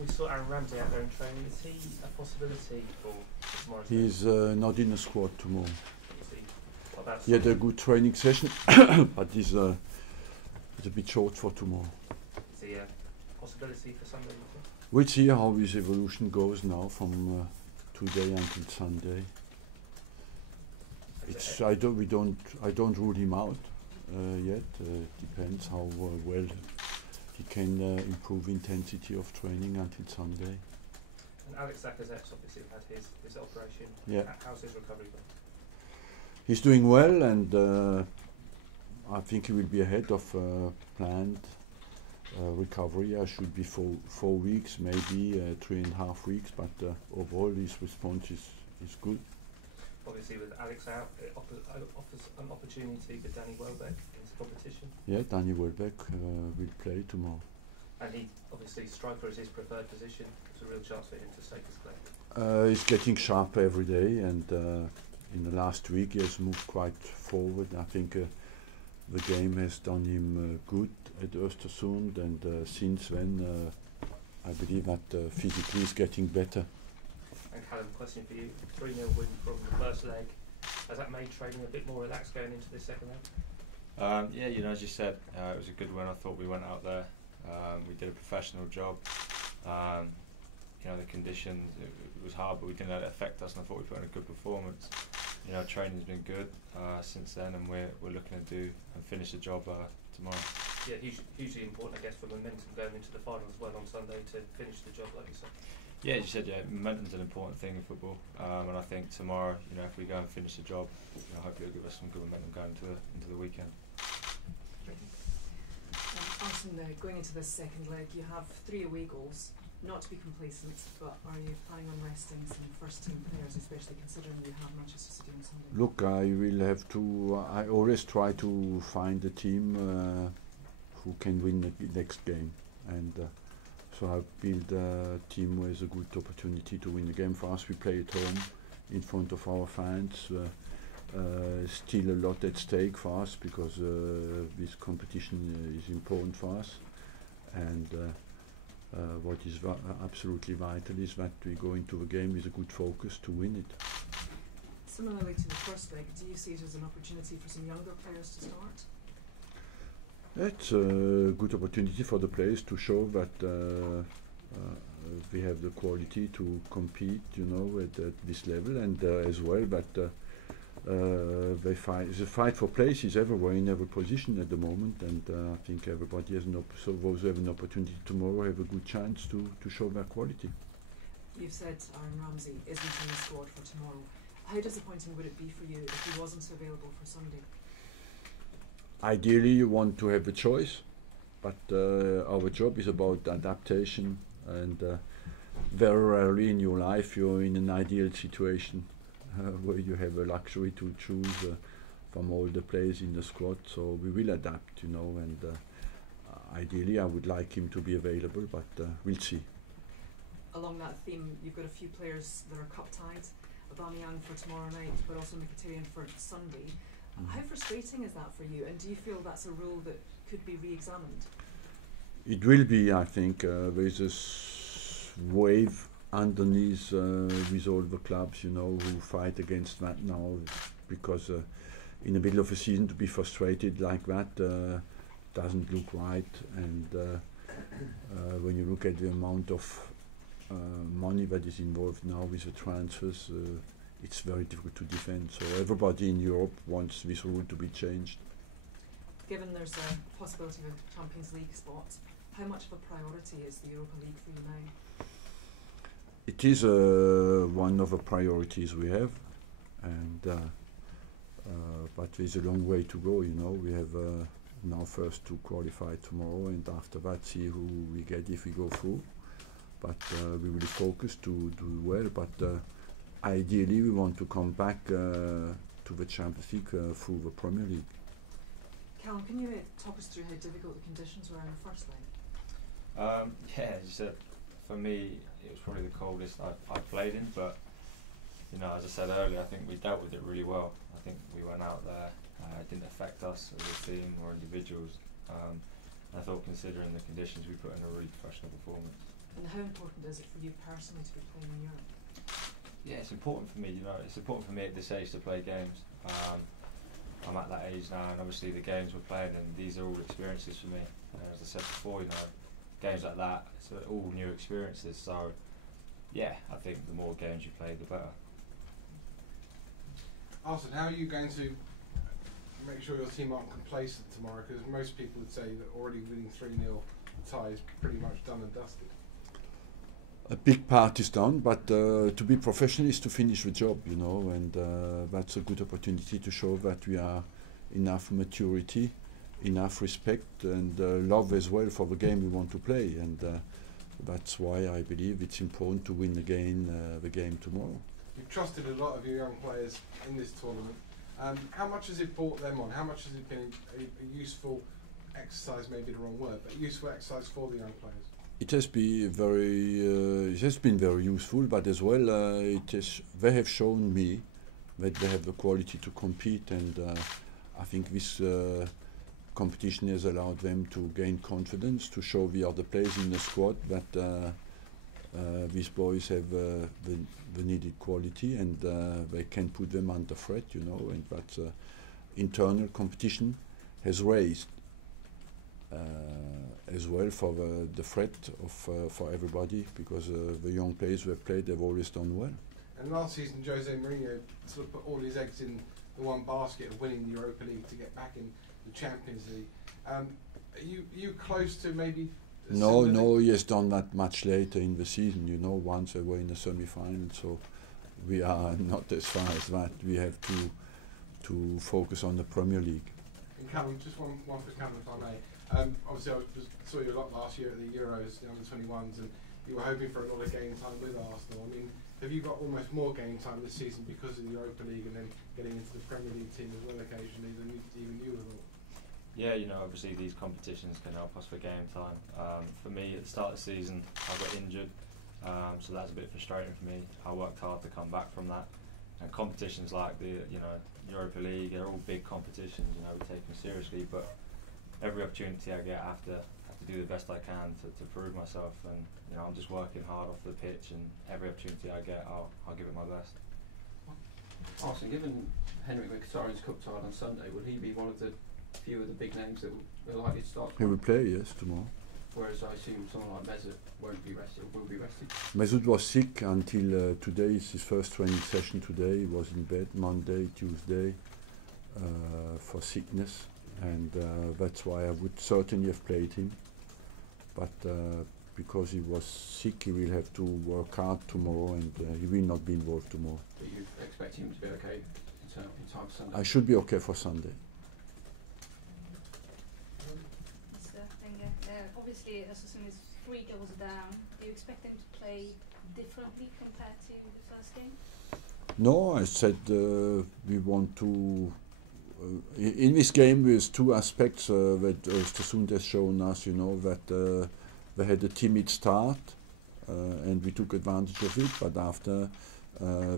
We saw Aaron Ramsey out there in training. Is he a possibility for tomorrow's game? He's not in the squad tomorrow. What about He had a good training session, but he's a bit short for tomorrow. Is he a possibility for Sunday? We'll see how his evolution goes now from today until Sunday. I don't rule him out yet. Depends how well he can improve intensity of training until Sunday. And Alex Lacazette's obviously had his operation. Yeah. How's his recovery going? He's doing well, and I think he will be ahead of planned recovery. I should be 4 weeks, maybe 3.5 weeks, but overall his response is good. Obviously with Alex out, it offers an opportunity for Danny Welbeck into competition. Yeah, Danny Welbeck will play tomorrow. And he, obviously, striker is his preferred position. It's a real chance for him to stake his claim. He's getting sharper every day, and in the last week he has moved quite forward. I think the game has done him good at Ostersund, and since then I believe that physically he's getting better. And Calum, question for you. 3-0 win from the first leg. Has that made training a bit more relaxed going into this second leg? Yeah, you know, as you said, it was a good win. I thought we went out there, we did a professional job. You know, the conditions, it was hard, but we didn't let it affect us, and I thought we put in a good performance. You know, training's been good since then, and we're looking to do and finish the job tomorrow. Yeah, hugely important, I guess, for momentum going into the final as well on Sunday to finish the job, like you said. Yeah, as you said, yeah, momentum's an important thing in football, and I think tomorrow, you know, if we go and finish the job, you know, hopefully it'll give us some good momentum going into the weekend. Arsen, going into this second leg, you have 3 away goals. Not to be complacent, but are you planning on resting some first-team players, especially considering you have Manchester City on Sunday? Look, I will have to. I always try to find a team who can win the next game, and so I've built a team with a good opportunity to win the game. For us, we play at home in front of our fans. Still a lot at stake for us because this competition is important for us, and what is absolutely vital is that we go into the game with a good focus to win it. Similarly to the first leg, do you see it as an opportunity for some younger players to start? It's a good opportunity for the players to show that we have the quality to compete, you know, at this level, and as well that the fight for places everywhere in every position at the moment, and I think everybody has so those who have an opportunity tomorrow have a good chance to show their quality. You've said Aaron Ramsey isn't in the squad for tomorrow. How disappointing would it be for you if he wasn't available for Sunday? Ideally you want to have a choice, but our job is about adaptation, and very rarely in your life you're in an ideal situation where you have a luxury to choose from all the players in the squad. So we will adapt, you know, and ideally I would like him to be available, but we'll see. Along that theme, you've got a few players that are cup-tied, Aubameyang for tomorrow night, but also Mkhitaryan for Sunday. How frustrating is that for you, and do you feel that's a rule that could be re-examined? It will be, I think. There's this wave underneath with all the clubs, you know, who fight against that now, because in the middle of a season to be frustrated like that doesn't look right, and when you look at the amount of money that is involved now with the transfers, it's very difficult to defend. So everybody in Europe wants this rule to be changed. Given there's a possibility of a Champions League spot, how much of a priority is the Europa League for you now? It is one of the priorities we have, and but there's a long way to go, you know. We have now first to qualify tomorrow, and after that see who we get if we go through. But we will focus to do well, but ideally we want to come back to the Champions League through the Premier League. Calum, can you talk us through how difficult the conditions were in the first leg? Yeah, as you said, for me it was probably the coldest I've played in, but you know, as I said earlier, I think we dealt with it really well. I think we went out there, it didn't affect us as a team or individuals. And I thought, considering the conditions, we put in a really professional performance. And how important is it for you personally to be playing in Europe? Yeah, it's important for me. You know, it's important for me at this age to play games. I'm at that age now, and obviously the games we're playing, and these are all experiences for me. As I said before, you know, games like that, it's all new experiences. So, yeah, I think the more games you play, the better. Arsen, how are you going to make sure your team aren't complacent tomorrow? Because most people would say that already winning 3-0 tie is pretty much done and dusted. A big part is done, but to be professional is to finish the job, you know, and that's a good opportunity to show that we are enough maturity, enough respect, and love as well for the game we want to play, and that's why I believe it's important to win again the game tomorrow. You've trusted a lot of your young players in this tournament. How much has it brought them on? How much has it been a useful exercise, maybe the wrong word, but a useful exercise for the young players? It has been very useful, but as well they have shown me that they have the quality to compete, and I think this competition has allowed them to gain confidence, to show the other players in the squad that these boys have the needed quality, and they can put them under threat, you know, and that internal competition has raised as well for the threat of for everybody, because the young players who have played, they've always done well. And last season, Jose Mourinho sort of put all his eggs in the one basket of winning the Europa League to get back in the Champions League. Are you close to maybe? No, he has done that much later in the season. You know, once they were in the semi-final, so we are not as far as that. We have to focus on the Premier League. And Calum, just one for Calum, if I may. Obviously, I saw you a lot last year at the Euros, the under-21s, and you were hoping for a lot of game time with Arsenal. I mean, have you got almost more game time this season because of the Europa League and then getting into the Premier League team as well occasionally than even you would have thought? Yeah, you know, obviously these competitions can help us for game time. For me, at the start of the season, I got injured, so that's a bit frustrating for me. I worked hard to come back from that, and competitions like the Europa League, they're all big competitions. You know, we take them seriously, but every opportunity I get, I have to do the best I can to prove myself, and you know, I'm just working hard off the pitch, and every opportunity I get, I'll give it my best. Arsene, given Henrik Mkhitaryan's cup tie on Sunday, will he be one of the few of the big names that are likely to start? He will play, yes, tomorrow. Whereas I assume someone like Mesut won't be rested, will be rested. Mesut was sick until today. It's his first training session today. He was in bed Monday, Tuesday for sickness, and that's why I would certainly have played him. But because he was sick, he will have to work hard tomorrow, and he will not be involved tomorrow. But you expect him to be okay in time for Sunday? I should be okay for Sunday. Obviously, Ostersunds is 3 goals down. Do you expect them to play differently compared to the first game? No, I said we want to. In this game, there's two aspects that Ostersunds has shown us. You know, that they had a timid start, and we took advantage of it. But after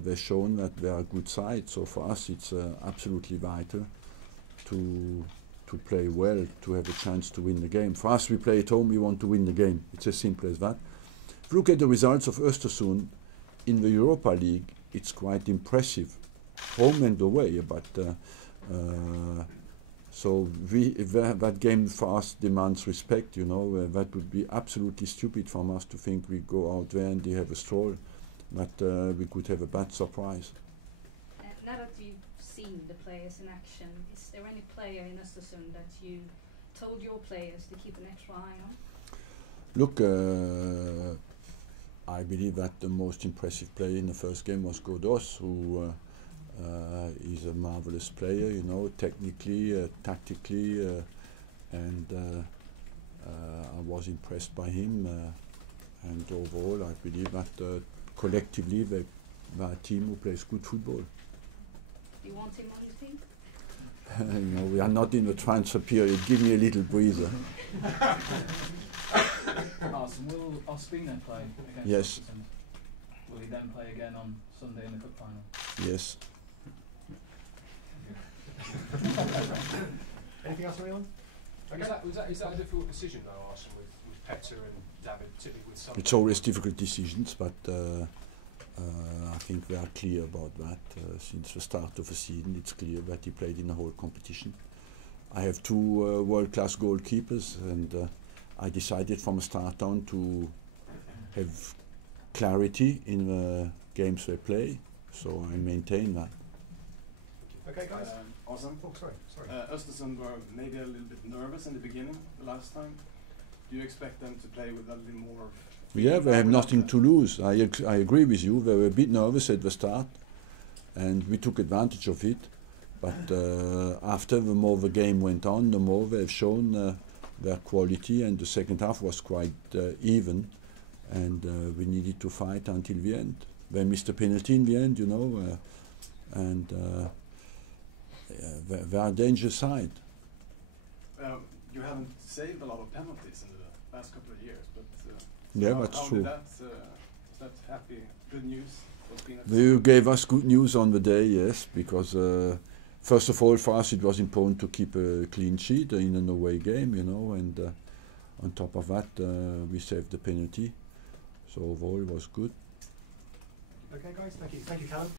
they've shown that they are a good side. So for us, it's absolutely vital to play well, to have a chance to win the game. For us, we play at home, we want to win the game. It's as simple as that. If you look at the results of Ostersund in the Europa League, it's quite impressive, home and away, but so that game for us demands respect, you know. That would be absolutely stupid from us to think we go out there and they have a stroll, but we could have a bad surprise. Now that you've seen the players in action, is there any player in Ostersund that you told your players to keep an extra eye on? Look, I believe that the most impressive player in the first game was Godos, who is a marvelous player, you know, technically, tactically, and I was impressed by him. And overall, I believe that collectively they're a team who plays good football. Do you want him on your team? You know, we are not in the transfer period. Give me a little breather. Arsen, will Ospina play against Yes. Ostersund? Will he then play again on Sunday in the cup final? Yes. Anything else from anyone? Is that a difficult decision though, Arsen, with Petter and David, particularly with some? It's always difficult decisions, but I think we are clear about that. Since the start of the season, it's clear that he played in the whole competition. I have two world-class goalkeepers, and I decided from the start on to have clarity in the games they play, so I maintain that. Okay, guys. Awesome. Oh, sorry. Ostersunds were maybe a little bit nervous in the beginning, the last time. Do you expect them to play with a little more? Yeah, they have nothing to lose. I agree with you. They were a bit nervous at the start, and we took advantage of it. But after, the more the game went on, the more they have shown their quality, and the second half was quite even, and we needed to fight until the end. They missed a penalty in the end, you know, and they are a dangerous side. You haven't saved a lot of penalties in the last couple of years, but yeah, that's true. Is that happy, good news? They gave us good news on the day, yes, because first of all, for us it was important to keep a clean sheet in an away game, you know, and on top of that, we saved the penalty. So overall, it was good. Okay, guys. Thank you. Thank you, Calum.